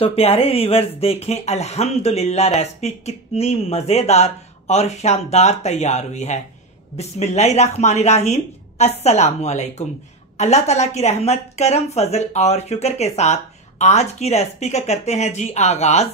तो प्यारे व्यूवर्स देखें, अल्हम्दुलिल्लाह रेसिपी कितनी मज़ेदार और शानदार तैयार हुई है। बिस्मिल्लाहिर्रहमानिर्रहीम, अस्सलामु अलैकुम। अल्लाह ताला की रहमत, करम, फजल और शुक्र के साथ आज की रेसिपी का करते हैं जी आगाज।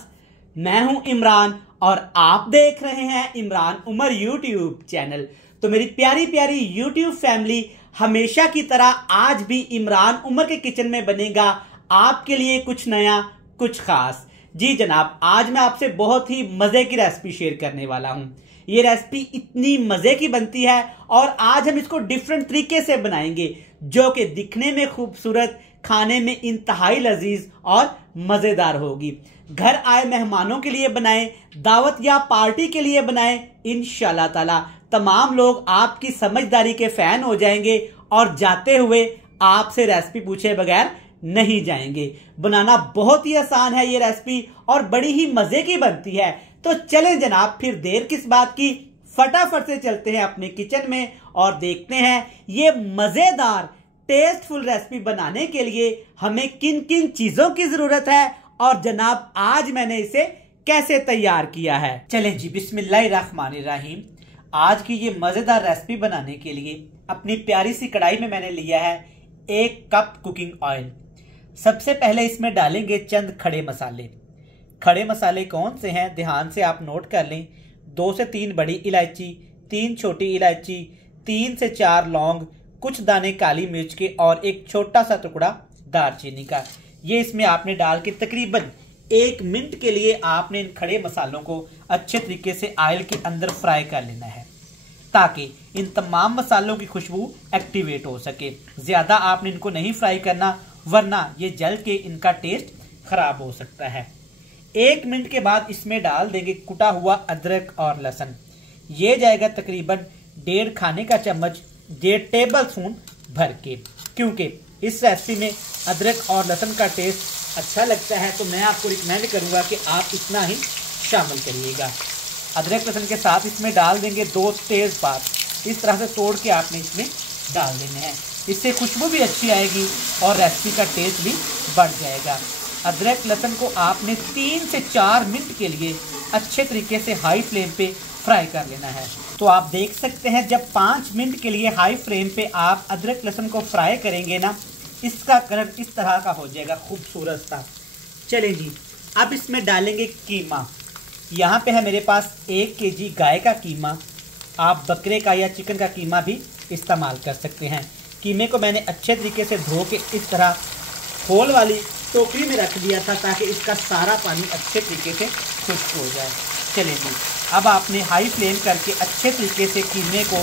मैं हूं इमरान और आप देख रहे हैं इमरान उमर यूट्यूब चैनल। तो मेरी प्यारी प्यारी यूट्यूब फैमिली, हमेशा की तरह आज भी इमरान उमर के किचन में बनेगा आपके लिए कुछ नया, कुछ खास। जी जनाब, आज मैं आपसे बहुत ही मजे की रेसिपी शेयर करने वाला हूं। ये रेसिपी इतनी मजे की बनती है और आज हम इसको डिफरेंट तरीके से बनाएंगे, जो कि दिखने में खूबसूरत, खाने में इंतहाई लजीज और मजेदार होगी। घर आए मेहमानों के लिए बनाएं, दावत या पार्टी के लिए बनाएं, इंशाल्लाह ताला तमाम लोग आपकी समझदारी के फैन हो जाएंगे और जाते हुए आपसे रेसिपी पूछे बगैर नहीं जाएंगे। बनाना बहुत ही आसान है ये रेसिपी और बड़ी ही मजे की बनती है। तो चलें जनाब, फिर देर किस बात की, फटाफट से चलते हैं अपने किचन में और देखते हैं ये मजेदार टेस्टफुल रेसिपी बनाने के लिए हमें किन किन चीजों की जरूरत है और जनाब आज मैंने इसे कैसे तैयार किया है। चलें जी, बिस्मिल्लाहिर्रहमानिर्रहीम। आज की ये मजेदार रेसिपी बनाने के लिए अपनी प्यारी सी कढ़ाई में मैंने लिया है 1 कप कुकिंग ऑयल। सबसे पहले इसमें डालेंगे चंद खड़े मसाले। खड़े मसाले कौन से हैं ध्यान से आप नोट कर लें। 2 से 3 बड़ी इलायची, 3 छोटी इलायची, 3 से 4 लौंग, कुछ दाने काली मिर्च के और एक छोटा सा टुकड़ा दालचीनी का। ये इसमें आपने डाल के तकरीबन 1 मिनट के लिए आपने इन खड़े मसालों को अच्छे तरीके से ऑयल के अंदर फ्राई कर लेना है, ताकि इन तमाम मसालों की खुशबू एक्टिवेट हो सके। ज्यादा आपने इनको नहीं फ्राई करना, वरना ये जल के इनका टेस्ट खराब हो सकता है। 1 मिनट के बाद इसमें डाल देंगे कुटा हुआ अदरक और लहसुन। ये जाएगा तकरीबन 1.5 खाने का चम्मच, 1.5 टेबल स्पून भर के। क्योंकि इस रेसिपी में अदरक और लहसुन का टेस्ट अच्छा लगता है, तो मैं आपको रिकमेंड करूंगा कि आप इतना ही शामिल करिएगा। अदरक लहसुन के साथ इसमें डाल देंगे 2 तेज़पात। इस तरह से तोड़ के आपने इसमें डाल देने हैं। इससे खुशबू भी अच्छी आएगी और रेसिपी का टेस्ट भी बढ़ जाएगा। अदरक लहसुन को आपने 3 से 4 मिनट के लिए अच्छे तरीके से हाई फ्लेम पे फ्राई कर लेना है। तो आप देख सकते हैं, जब 5 मिनट के लिए हाई फ्लेम पे आप अदरक लहसुन को फ्राई करेंगे ना, इसका कलर इस तरह का हो जाएगा, खूबसूरत सा। चलें जी, अब इसमें डालेंगे कीमा। यहाँ पे है मेरे पास 1 केजी गाय का कीमा। आप बकरे का या चिकन का कीमा भी इस्तेमाल कर सकते हैं। कीमे को मैंने अच्छे तरीके से धो के इस तरह होल वाली टोकरी में रख दिया था, ताकि इसका सारा पानी अच्छे तरीके से खुश्क हो जाए। चलिए जी, अब आपने हाई फ्लेम करके अच्छे तरीके से कीमे को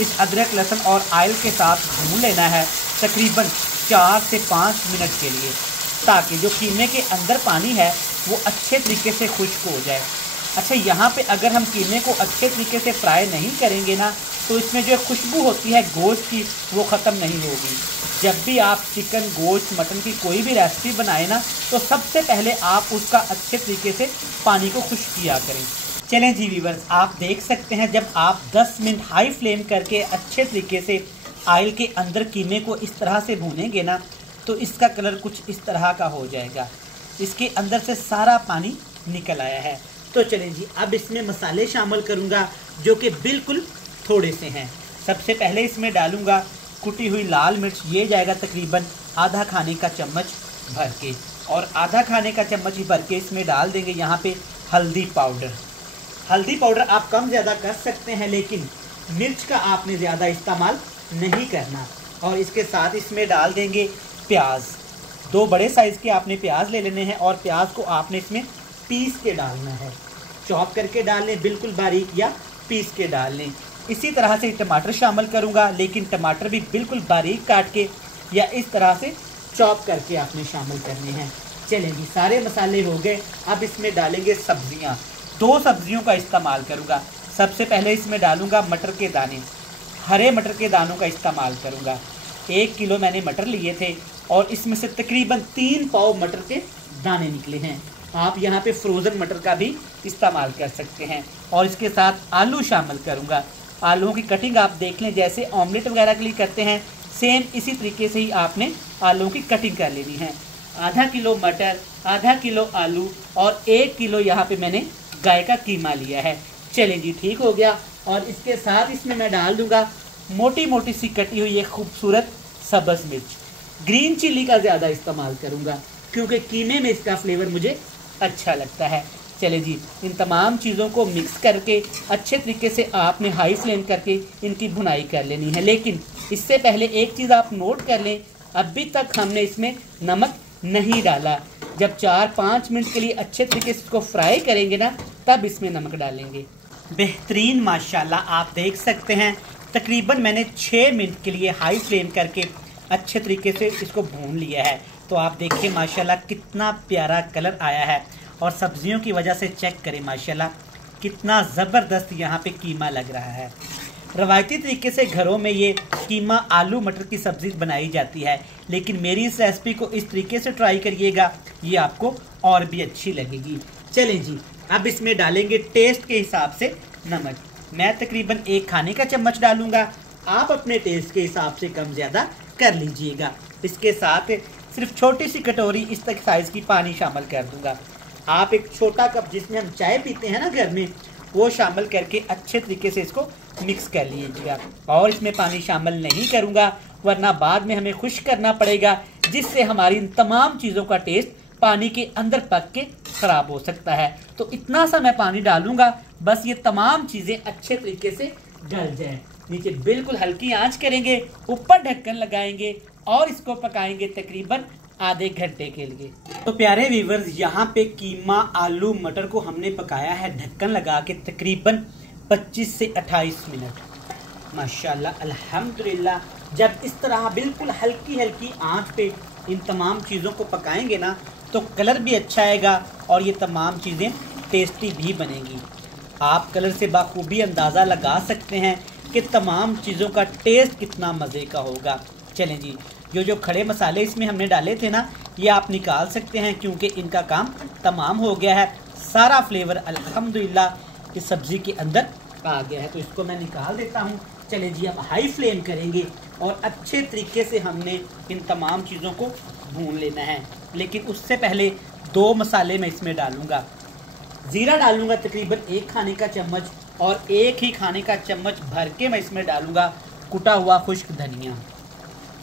इस अदरक लहसुन और ऑयल के साथ भून लेना है तकरीबन 4 से 5 मिनट के लिए, ताकि जो कीमे के अंदर पानी है वो अच्छे तरीके से खुश्क हो जाए। अच्छा, यहाँ पे अगर हम कीमे को अच्छे तरीके से फ्राई नहीं करेंगे ना, तो इसमें जो खुशबू होती है गोश्त की, वो ख़त्म नहीं होगी। जब भी आप चिकन, गोश्त, मटन की कोई भी रेसिपी बनाए ना, तो सबसे पहले आप उसका अच्छे तरीके से पानी को खुश्क किया करें। चलें जी व्यूअर्स, आप देख सकते हैं, जब आप 10 मिनट हाई फ्लेम करके अच्छे तरीके से ऑयल के अंदर कीमे को इस तरह से भूनेंगे ना, तो इसका कलर कुछ इस तरह का हो जाएगा। इसके अंदर से सारा पानी निकल आया है। तो चलें जी, अब इसमें मसाले शामिल करूँगा, जो कि बिल्कुल थोड़े से हैं। सबसे पहले इसमें डालूंगा कुटी हुई लाल मिर्च। ये जाएगा तकरीबन आधा खाने का चम्मच भर के, और आधा खाने का चम्मच ही भर के इसमें डाल देंगे यहाँ पे हल्दी पाउडर। हल्दी पाउडर आप कम ज़्यादा कर सकते हैं, लेकिन मिर्च का आपने ज़्यादा इस्तेमाल नहीं करना। और इसके साथ इसमें डाल देंगे प्याज। 2 बड़े साइज़ के आपने प्याज ले लेने हैं और प्याज को आपने इसमें पीस के डालना है। चॉप करके डाल लें बिल्कुल बारीक, या पीस के डाल लें। इसी तरह से टमाटर शामिल करूंगा, लेकिन टमाटर भी बिल्कुल बारीक काट के या इस तरह से चॉप करके आपने शामिल करने हैं। चलें जी, सारे मसाले हो गए। अब इसमें डालेंगे सब्जियां। 2 सब्जियों का इस्तेमाल करूंगा। सबसे पहले इसमें डालूंगा मटर के दाने। हरे मटर के दानों का इस्तेमाल करूंगा। 1 किलो मैंने मटर लिए थे और इसमें से तकरीबन 3 पाव मटर के दाने निकले हैं। आप यहाँ पे फ्रोज़न मटर का भी इस्तेमाल कर सकते हैं। और इसके साथ आलू शामिल करूँगा। आलूओं की कटिंग आप देख लें, जैसे ऑमलेट वगैरह के लिए करते हैं, सेम इसी तरीके से ही आपने आलूओं की कटिंग कर लेनी है। आधा किलो मटर, आधा किलो आलू और 1 किलो यहाँ पे मैंने गाय का कीमा लिया है। चलें जी, ठीक हो गया। और इसके साथ इसमें मैं डाल दूंगा मोटी मोटी सी कटी हुई एक खूबसूरत सब्ज मिर्च। ग्रीन चिल्ली का ज़्यादा इस्तेमाल करूंगा क्योंकि कीमे में इसका फ्लेवर मुझे अच्छा लगता है। चले जी, इन तमाम चीज़ों को मिक्स करके अच्छे तरीके से आपने हाई फ्लेम करके इनकी भुनाई कर लेनी है। लेकिन इससे पहले एक चीज़ आप नोट कर लें, अभी तक हमने इसमें नमक नहीं डाला। जब 4-5 मिनट के लिए अच्छे तरीके से इसको फ्राई करेंगे ना, तब इसमें नमक डालेंगे। बेहतरीन, माशाल्लाह आप देख सकते हैं तकरीबन मैंने 6 मिनट के लिए हाई फ्लेम करके अच्छे तरीके से इसको भून लिया है। तो आप देखिए माशाल्लाह कितना प्यारा कलर आया है। और सब्जियों की वजह से चेक करें माशाल्लाह कितना ज़बरदस्त यहाँ पे कीमा लग रहा है। रवायती तरीके से घरों में ये कीमा आलू मटर की सब्ज़ी बनाई जाती है, लेकिन मेरी इस रेसिपी को इस तरीके से ट्राई करिएगा, ये आपको और भी अच्छी लगेगी। चलें जी, अब इसमें डालेंगे टेस्ट के हिसाब से नमक। मैं तकरीबन 1 खाने का चम्मच डालूंगा, आप अपने टेस्ट के हिसाब से कम ज़्यादा कर लीजिएगा। इसके साथ सिर्फ छोटी सी कटोरी इस तक साइज़ की पानी शामिल कर दूंगा। आप एक छोटा कप जिसमें हम चाय पीते हैं ना घर में, वो शामिल करके अच्छे तरीके से इसको मिक्स कर लीजिएगा। और इसमें पानी शामिल नहीं करूँगा वरना बाद में हमें खुश करना पड़ेगा, जिससे हमारी इन तमाम चीज़ों का टेस्ट पानी के अंदर पक के ख़राब हो सकता है। तो इतना सा मैं पानी डालूंगा, बस ये तमाम चीज़ें अच्छे तरीके से गल जाएँ। नीचे बिल्कुल हल्की आंच करेंगे, ऊपर ढक्कन लगाएंगे और इसको पकाएंगे तकरीबन आधे घंटे के लिए। तो प्यारे व्यूअर्स, यहाँ पे कीमा आलू मटर को हमने पकाया है ढक्कन लगा के तकरीबन 25 से 28 मिनट। माशाल्लाह अल्हम्दुलिल्लाह। जब इस तरह बिल्कुल हल्की हल्की आंच पे इन तमाम चीज़ों को पकाएंगे ना, तो कलर भी अच्छा आएगा और ये तमाम चीज़ें टेस्टी भी बनेंगी। आप कलर से बाखूबी अंदाज़ा लगा सकते हैं कि तमाम चीज़ों का टेस्ट कितना मज़े का होगा। चलें जी, जो खड़े मसाले इसमें हमने डाले थे ना, ये आप निकाल सकते हैं क्योंकि इनका काम तमाम हो गया है। सारा फ्लेवर अल्हम्दुलिल्लाह इस सब्ज़ी के अंदर आ गया है, तो इसको मैं निकाल देता हूँ। चलें जी, अब हाई फ्लेम करेंगे और अच्छे तरीके से हमने इन तमाम चीज़ों को भून लेना है। लेकिन उससे पहले 2 मसाले मैं इसमें डालूँगा। ज़ीरा डालूँगा तकरीबन 1 खाने का चम्मच, और 1 ही खाने का चम्मच भर के मैं इसमें डालूँगा कुटा हुआ खुश्क धनिया।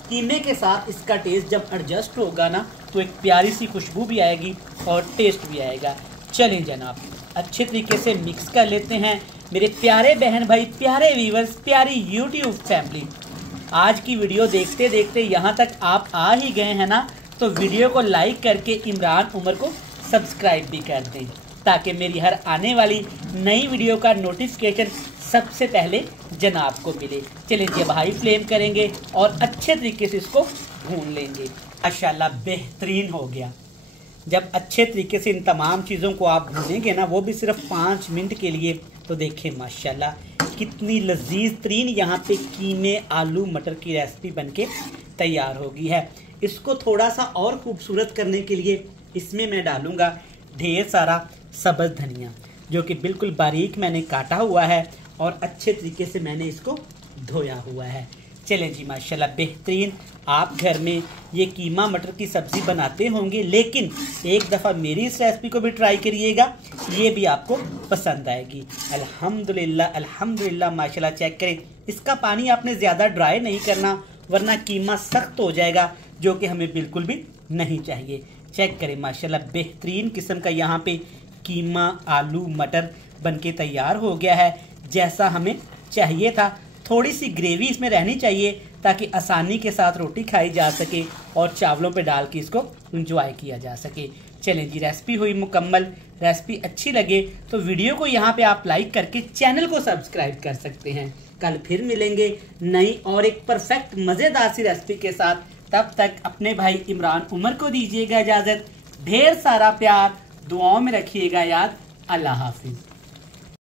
कीमे के साथ इसका टेस्ट जब एडजस्ट होगा ना, तो एक प्यारी सी खुशबू भी आएगी और टेस्ट भी आएगा। चलें जनाब, अच्छे तरीके से मिक्स कर लेते हैं। मेरे प्यारे बहन भाई, प्यारे व्यूअर्स, प्यारी यूट्यूब फैमिली, आज की वीडियो देखते देखते यहाँ तक आप आ ही गए हैं ना, तो वीडियो को लाइक करके इमरान उमर को सब्सक्राइब भी कर दें, ताकि मेरी हर आने वाली नई वीडियो का नोटिफिकेशन सबसे पहले जनाब को मिले। चलें जी, अब हाई फ्लेम करेंगे और अच्छे तरीके से इसको भून लेंगे। माशाल्लाह बेहतरीन हो गया। जब अच्छे तरीके से इन तमाम चीज़ों को आप भूनेंगे ना, वो भी सिर्फ 5 मिनट के लिए, तो देखें माशाल्लाह कितनी लजीज तरीन यहाँ पे कीमे आलू मटर की रेसिपी बनके तैयार हो गई है। इसको थोड़ा सा और खूबसूरत करने के लिए इसमें मैं डालूँगा ढेर सारा सब्ज़ धनिया, जो कि बिल्कुल बारीक मैंने काटा हुआ है और अच्छे तरीके से मैंने इसको धोया हुआ है। चलें जी, माशाल्लाह बेहतरीन। आप घर में ये कीमा मटर की सब्ज़ी बनाते होंगे, लेकिन एक दफ़ा मेरी इस रेसिपी को भी ट्राई करिएगा, ये भी आपको पसंद आएगी। अल्हम्दुलिल्लाह अल्हम्दुलिल्लाह माशाल्लाह। चेक करें, इसका पानी आपने ज़्यादा ड्राई नहीं करना, वरना कीमा सख्त हो जाएगा, जो कि हमें बिल्कुल भी नहीं चाहिए। चेक करें माशाल्लाह बेहतरीन किस्म का यहाँ पे कीमा आलू मटर बनके तैयार हो गया है, जैसा हमें चाहिए था। थोड़ी सी ग्रेवी इसमें रहनी चाहिए ताकि आसानी के साथ रोटी खाई जा सके और चावलों पे डाल के इसको एंजॉय किया जा सके। चलें जी, रेसिपी हुई मुकम्मल। रेसिपी अच्छी लगे तो वीडियो को यहाँ पे आप लाइक करके चैनल को सब्सक्राइब कर सकते हैं। कल फिर मिलेंगे नई और एक परफेक्ट मज़ेदार सी रेसिपी के साथ। तब तक अपने भाई इमरान उमर को दीजिएगा इजाज़त। ढेर सारा प्यार, दुआओं में रखिएगा याद। अल्लाह हाफिज़।